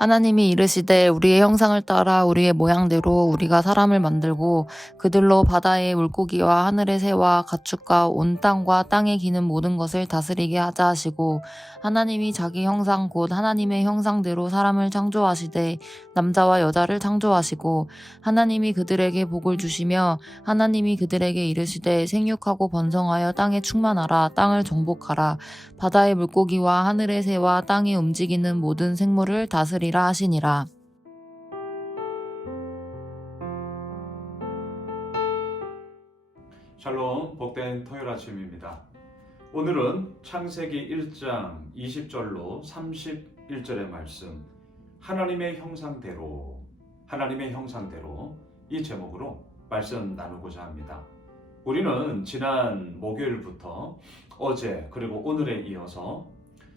하나님이 이르시되 우리의 형상을 따라 우리의 모양대로 우리가 사람을 만들고 그들로 바다의 물고기와 하늘의 새와 가축과 온 땅과 땅에 기는 모든 것을 다스리게 하자 하시고, 하나님이 자기 형상 곧 하나님의 형상대로 사람을 창조하시되 남자와 여자를 창조하시고, 하나님이 그들에게 복을 주시며 하나님이 그들에게 이르시되 생육하고 번성하여 땅에 충만하라. 땅을 정복하라. 바다의 물고기와 하늘의 새와 땅에 움직이는 모든 생물을 다스리라 하시니라. 샬롬, 복된 토요일 아침입니다. 오늘은 창세기 1장 20절로 31절의 말씀, 하나님의 형상대로 이 제목으로 말씀 나누고자 합니다. 우리는 지난 목요일부터 어제 그리고 오늘에 이어서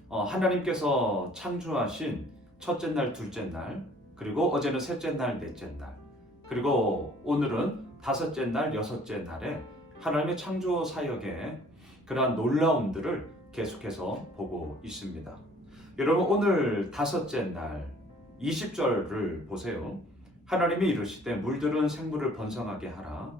하나님께서 창조하신 첫째 날, 둘째 날, 그리고 어제는 셋째 날, 넷째 날, 그리고 오늘은 다섯째 날, 여섯째 날에 하나님의 창조 사역의 그러한 놀라움들을 계속해서 보고 있습니다. 여러분, 오늘 다섯째 날 20절을 보세요. 하나님이 이르시되 물들은 생물을 번성하게 하라.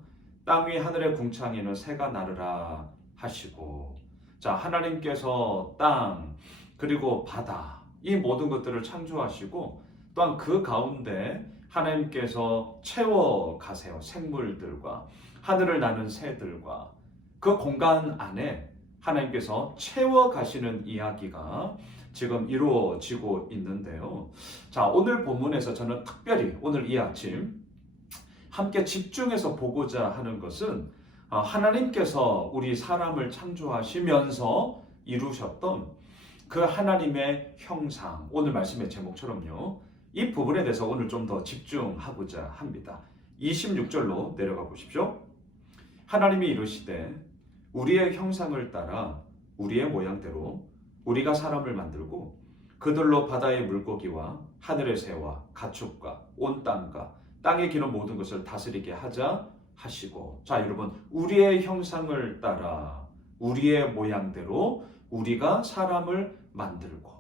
땅 위 하늘의 궁창에는 새가 나르라 하시고, 자, 하나님께서 땅 그리고 바다 이 모든 것들을 창조하시고, 또한 그 가운데 하나님께서 채워 가세요. 생물들과 하늘을 나는 새들과 그 공간 안에 하나님께서 채워 가시는 이야기가 지금 이루어지고 있는데요. 자, 오늘 본문에서 저는 특별히 오늘 이 아침 함께 집중해서 보고자 하는 것은 하나님께서 우리 사람을 창조하시면서 이루셨던 그 하나님의 형상, 오늘 말씀의 제목처럼요, 이 부분에 대해서 오늘 좀 더 집중하고자 합니다. 26절로 내려가 보십시오. 하나님이 이르시되 우리의 형상을 따라 우리의 모양대로 우리가 사람을 만들고 그들로 바다의 물고기와 하늘의 새와 가축과 온 땅과 땅에 기는 모든 것을 다스리게 하자 하시고, 자, 여러분, 우리의 형상을 따라 우리의 모양대로 우리가 사람을 만들고,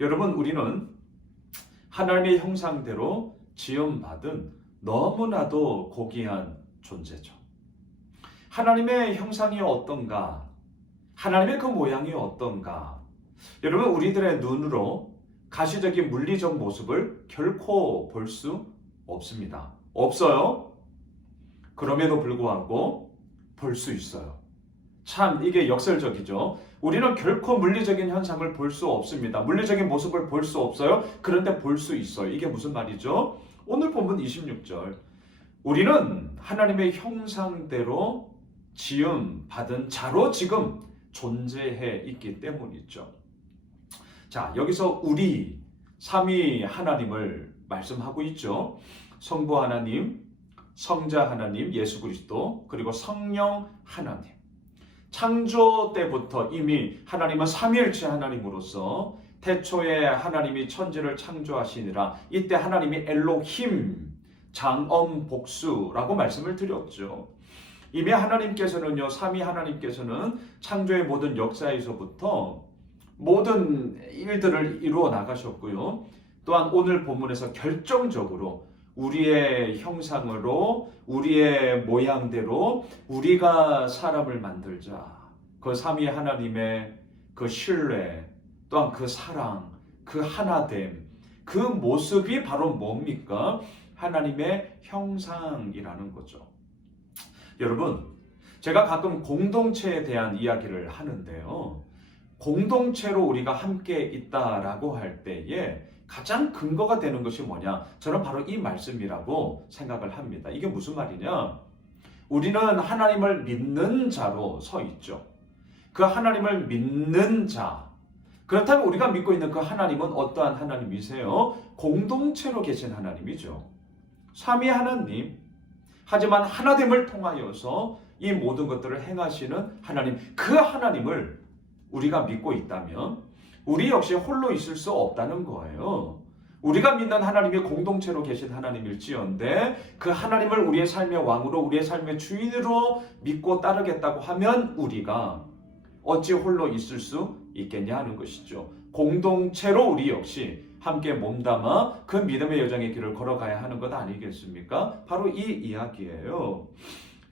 여러분, 우리는 하나님의 형상대로 지음받은 너무나도 고귀한 존재죠. 하나님의 형상이 어떤가? 하나님의 그 모양이 어떤가? 여러분, 우리들의 눈으로 가시적인 물리적 모습을 결코 볼 수 없습니다. 없어요. 그럼에도 불구하고 볼 수 있어요. 참 이게 역설적이죠. 우리는 결코 물리적인 현상을 볼 수 없습니다. 물리적인 모습을 볼 수 없어요. 그런데 볼 수 있어요. 이게 무슨 말이죠? 오늘 본문 26절. 우리는 하나님의 형상대로 지음 받은 자로 지금 존재해 있기 때문이죠. 자, 여기서 우리 삼위 하나님을 말씀하고 있죠. 성부 하나님, 성자 하나님, 예수 그리스도, 그리고 성령 하나님. 창조 때부터 이미 하나님은 삼위일체 하나님으로서 태초에 하나님이 천지를 창조하시니라. 이때 하나님이 엘로힘, 장엄 복수라고 말씀을 드렸죠. 이미 하나님께서는요, 삼위 하나님께서는 창조의 모든 역사에서부터 모든 일들을 이루어 나가셨고요. 또한 오늘 본문에서 결정적으로 우리의 형상으로 우리의 모양대로 우리가 사람을 만들자. 그 삼위 하나님의 그 신뢰, 또한 그 사랑, 그 하나됨, 그 모습이 바로 뭡니까? 하나님의 형상이라는 거죠. 여러분, 제가 가끔 공동체에 대한 이야기를 하는데요. 공동체로 우리가 함께 있다라고 할 때에 가장 근거가 되는 것이 뭐냐? 저는 바로 이 말씀이라고 생각을 합니다. 이게 무슨 말이냐? 우리는 하나님을 믿는 자로 서 있죠. 그 하나님을 믿는 자. 그렇다면 우리가 믿고 있는 그 하나님은 어떠한 하나님이세요? 공동체로 계신 하나님이죠. 삼위 하나님. 하지만 하나됨을 통하여서 이 모든 것들을 행하시는 하나님. 그 하나님을 우리가 믿고 있다면 우리 역시 홀로 있을 수 없다는 거예요. 우리가 믿는 하나님이 공동체로 계신 하나님일지언데 그 하나님을 우리의 삶의 왕으로, 우리의 삶의 주인으로 믿고 따르겠다고 하면 우리가 어찌 홀로 있을 수 있겠냐 하는 것이죠. 공동체로 우리 역시 함께 몸담아 그 믿음의 여정의 길을 걸어가야 하는 것 아니겠습니까? 바로 이 이야기예요.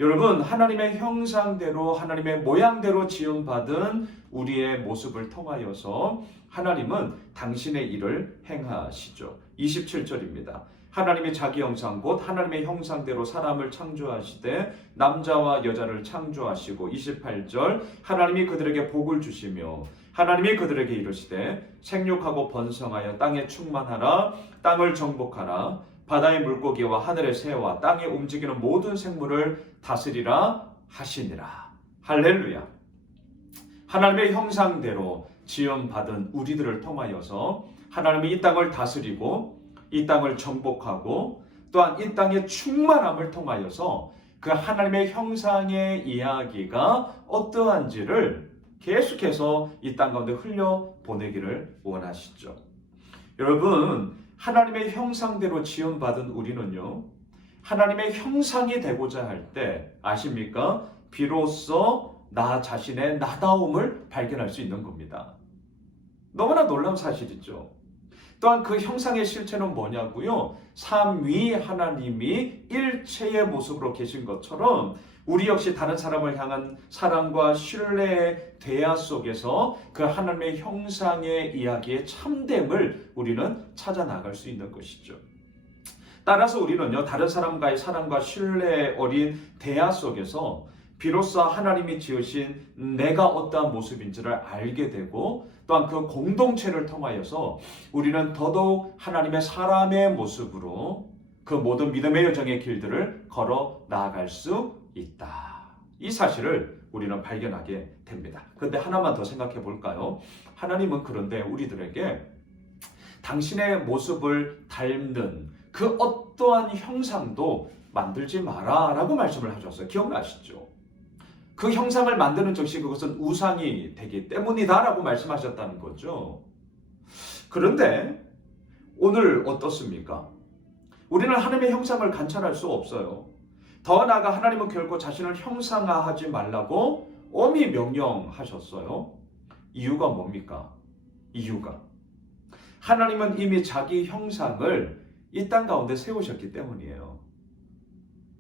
여러분, 하나님의 형상대로 하나님의 모양대로 지음받은 우리의 모습을 통하여서 하나님은 당신의 일을 행하시죠. 27절입니다. 하나님이 자기 형상 곧 하나님의 형상대로 사람을 창조하시되 남자와 여자를 창조하시고 28절 하나님이 그들에게 복을 주시며 하나님이 그들에게 이르시되 생육하고 번성하여 땅에 충만하라 땅을 정복하라 바다의 물고기와 하늘의 새와 땅에 움직이는 모든 생물을 다스리라 하시니라. 할렐루야. 하나님의 형상대로 지음받은 우리들을 통하여서 하나님이 이 땅을 다스리고 이 땅을 정복하고 또한 이 땅의 충만함을 통하여서 그 하나님의 형상의 이야기가 어떠한지를 계속해서 이 땅 가운데 흘려보내기를 원하시죠. 여러분, 하나님의 형상대로 지음받은 우리는요, 하나님의 형상이 되고자 할 때 아십니까? 비로소 나 자신의 나다움을 발견할 수 있는 겁니다. 너무나 놀라운 사실이죠. 또한 그 형상의 실체는 뭐냐고요? 삼위 하나님이 일체의 모습으로 계신 것처럼 우리 역시 다른 사람을 향한 사랑과 신뢰의 대화 속에서 그 하나님의 형상의 이야기의 참됨을 우리는 찾아 나갈 수 있는 것이죠. 따라서 우리는요, 다른 사람과의 사랑과 신뢰 어린 대화 속에서 비로소 하나님이 지으신 내가 어떠한 모습인지를 알게 되고 또한 그 공동체를 통하여서 우리는 더더욱 하나님의 사람의 모습으로 그 모든 믿음의 여정의 길들을 걸어 나아갈 수 있다. 이 사실을 우리는 발견하게 됩니다. 그런데 하나만 더 생각해 볼까요? 하나님은 그런데 우리들에게 당신의 모습을 닮는 그 어떠한 형상도 만들지 마라 라고 말씀을 하셨어요. 기억나시죠? 그 형상을 만드는 즉시 그것은 우상이 되기 때문이다 라고 말씀하셨다는 거죠. 그런데 오늘 어떻습니까? 우리는 하나님의 형상을 관찰할 수 없어요. 더 나아가 하나님은 결코 자신을 형상화하지 말라고 엄히 명령하셨어요. 이유가 뭡니까? 이유가 하나님은 이미 자기 형상을 이 땅 가운데 세우셨기 때문이에요.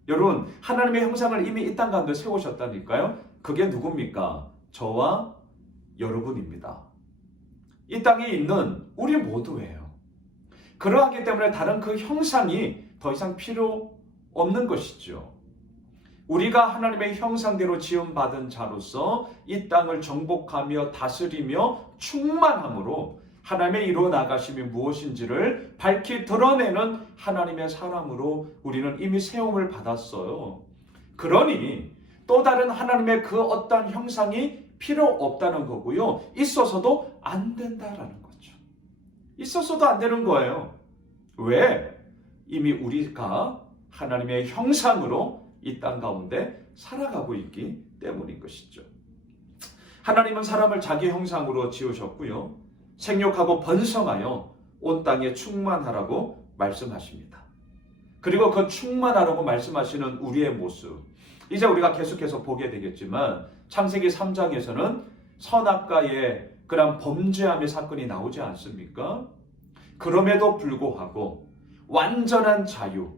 여러분, 하나님의 형상을 이미 이 땅 가운데 세우셨다니까요. 그게 누굽니까? 저와 여러분입니다. 이 땅에 있는 우리 모두예요. 그러하기 때문에 다른 그 형상이 더 이상 필요 없는 것이죠. 우리가 하나님의 형상대로 지음받은 자로서 이 땅을 정복하며 다스리며 충만함으로 하나님의 이루어 나가심이 무엇인지를 밝히 드러내는 하나님의 사람으로 우리는 이미 세움을 받았어요. 그러니 또 다른 하나님의 그 어떤 형상이 필요 없다는 거고요. 있어서도 안 된다라는 거죠. 있어서도 안 되는 거예요. 왜? 이미 우리가 하나님의 형상으로 이 땅 가운데 살아가고 있기 때문인 것이죠. 하나님은 사람을 자기 형상으로 지으셨고요. 생육하고 번성하여 온 땅에 충만하라고 말씀하십니다. 그리고 그 충만하라고 말씀하시는 우리의 모습, 이제 우리가 계속해서 보게 되겠지만 창세기 3장에서는 선악과의 그런 범죄함의 사건이 나오지 않습니까? 그럼에도 불구하고 완전한 자유,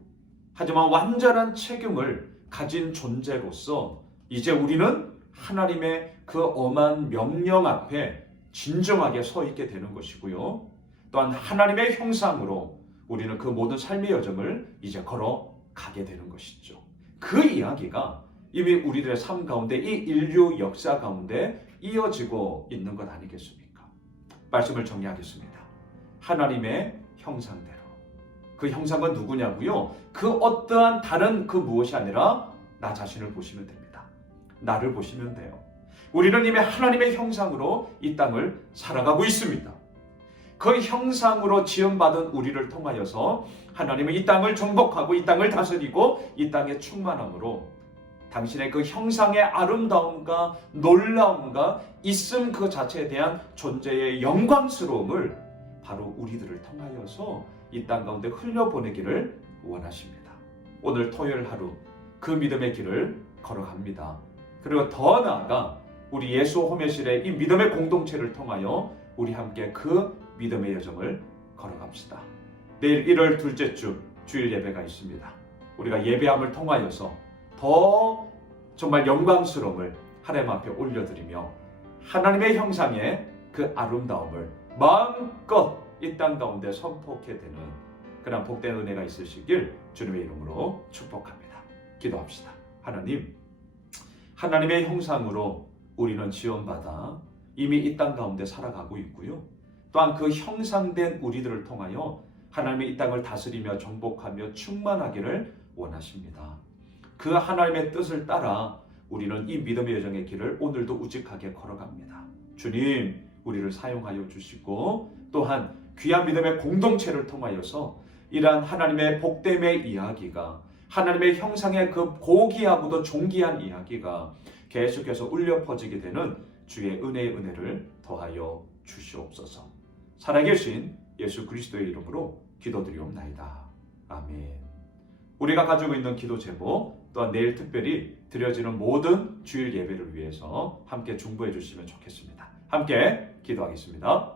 하지만 완전한 책임을 가진 존재로서 이제 우리는 하나님의 그 엄한 명령 앞에 진정하게 서 있게 되는 것이고요. 또한 하나님의 형상으로 우리는 그 모든 삶의 여정을 이제 걸어가게 되는 것이죠. 그 이야기가 이미 우리들의 삶 가운데 이 인류 역사 가운데 이어지고 있는 것 아니겠습니까? 말씀을 정리하겠습니다. 하나님의 형상대로. 그 형상은 누구냐고요? 그 어떠한 다른 그 무엇이 아니라 나 자신을 보시면 됩니다. 나를 보시면 돼요. 우리는 이미 하나님의 형상으로 이 땅을 살아가고 있습니다. 그 형상으로 지음받은 우리를 통하여서 하나님은 이 땅을 정복하고 이 땅을 다스리고 이 땅의 충만함으로 당신의 그 형상의 아름다움과 놀라움과 있음 그 자체에 대한 존재의 영광스러움을 바로 우리들을 통하여서 이 땅 가운데 흘려보내기를 원하십니다. 오늘 토요일 하루 그 믿음의 길을 걸어갑니다. 그리고 더 나아가 우리 예수 호메실의 이 믿음의 공동체를 통하여 우리 함께 그 믿음의 여정을 걸어갑시다. 내일 1월 둘째 주 주일 예배가 있습니다. 우리가 예배함을 통하여서 더 정말 영광스러움을 하나님 앞에 올려드리며 하나님의 형상의 그 아름다움을 마음껏 이 땅 가운데 선포하게 되는 그런 복된 은혜가 있으시길 주님의 이름으로 축복합니다. 기도합시다. 하나님, 하나님의 형상으로 우리는 지원받아 이미 이 땅 가운데 살아가고 있고요. 또한 그 형상된 우리들을 통하여 하나님의 이 땅을 다스리며 정복하며 충만하기를 원하십니다. 그 하나님의 뜻을 따라 우리는 이 믿음의 여정의 길을 오늘도 우직하게 걸어갑니다. 주님, 우리를 사용하여 주시고 또한 귀한 믿음의 공동체를 통하여서 이러한 하나님의 복됨의 이야기가 하나님의 형상의 그 고귀하고도 존귀한 이야기가 계속해서 울려 퍼지게 되는 주의 은혜의 은혜를 더하여 주시옵소서. 살아계신 예수 그리스도의 이름으로 기도드리옵나이다. 아멘. 우리가 가지고 있는 기도 제목 또한 내일 특별히 드려지는 모든 주일 예배를 위해서 함께 중보해 주시면 좋겠습니다. 함께 기도하겠습니다.